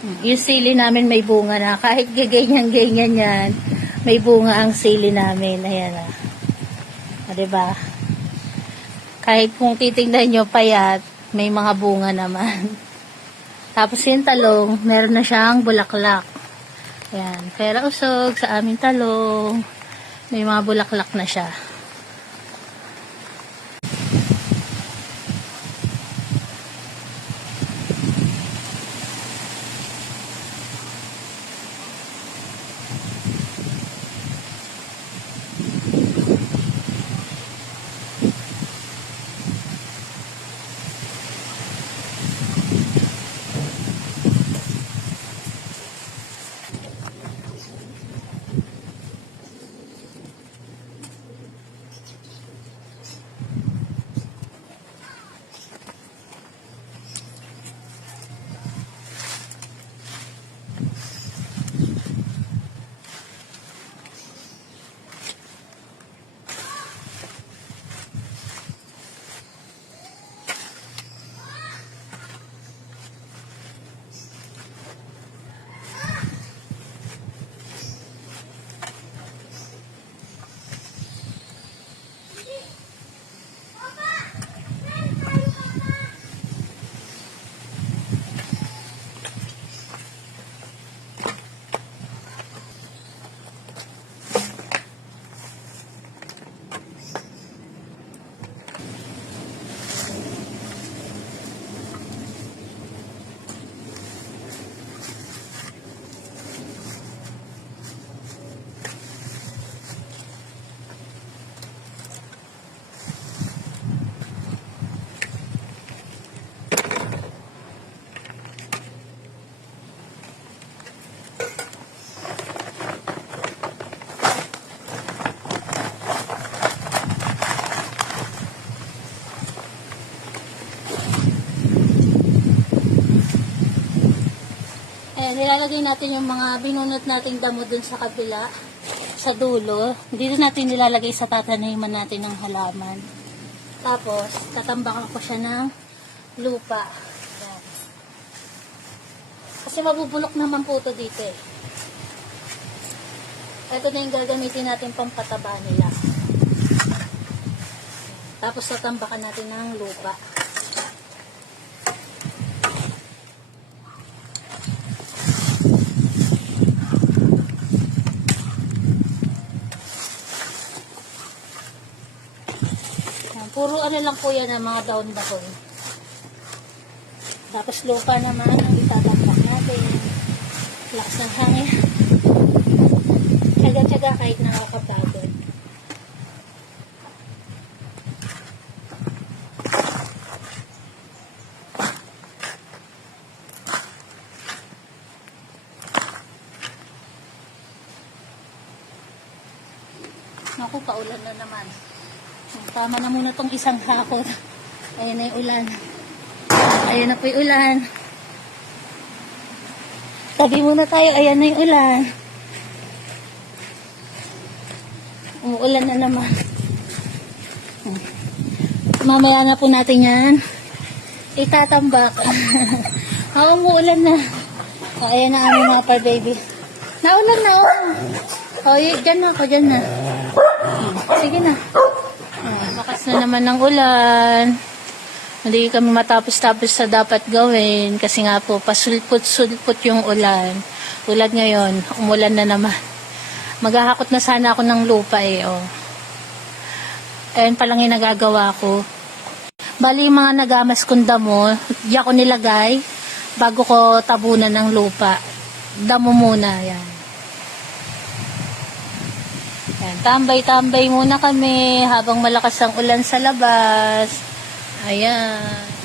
Yung sili namin may bunga na. Kahit ganyan-ganyan yan, may bunga ang sili namin. Ayan na. Diba? Kahit kung titingnan nyo payat, may mga bunga naman. Tapos yung talong, meron na siyang bulaklak. Ayan. Pera usog sa aming talong. May mga bulaklak na siya. Nilalagay natin yung mga binunot nating damo dun sa kabila, sa dulo. Dito natin nilalagay sa tataniman natin ng halaman. Tapos, tatambakan ko siya ng lupa. Yan. Kasi mabubulok naman po ito dito eh. Ito na yung gagamitin natin pampataba nila. Tapos, tatambakan natin ng lupa. Puro ano lang po yan ang mga daon-dahon. Tapos lupa naman ang itatambak natin. Lakas ng hangin. Tsaga-tsaga kahit nakakapagod. Naku, paulan na naman. Tama na muna tong isang hakot. Ayan na yung ulan. Ayan na po yung ulan. Tabi muna tayo. Ayan na yung ulan. Umuulan na naman. Mamaya na po natin yan itatambak. Umuulan na. Ayan na aming mga baby. Naulan na dyan na ako. Dyan na. Sige na. Lakas na naman ng ulan. Hindi kami matapos-tapos sa dapat gawin kasi nga po pasulput-sulput yung ulan. Tulad ngayon, umulan na naman. Maghahakot na sana ako ng lupa eh. Oh. Ayan pa lang yung nagagawa ko. Bali yung mga nagamas kong damo, diyan ko nilagay bago ko tabunan ng lupa. Damo muna, yan. Yan, tambay-tambay muna kami habang malakas ang ulan sa labas. Ayan.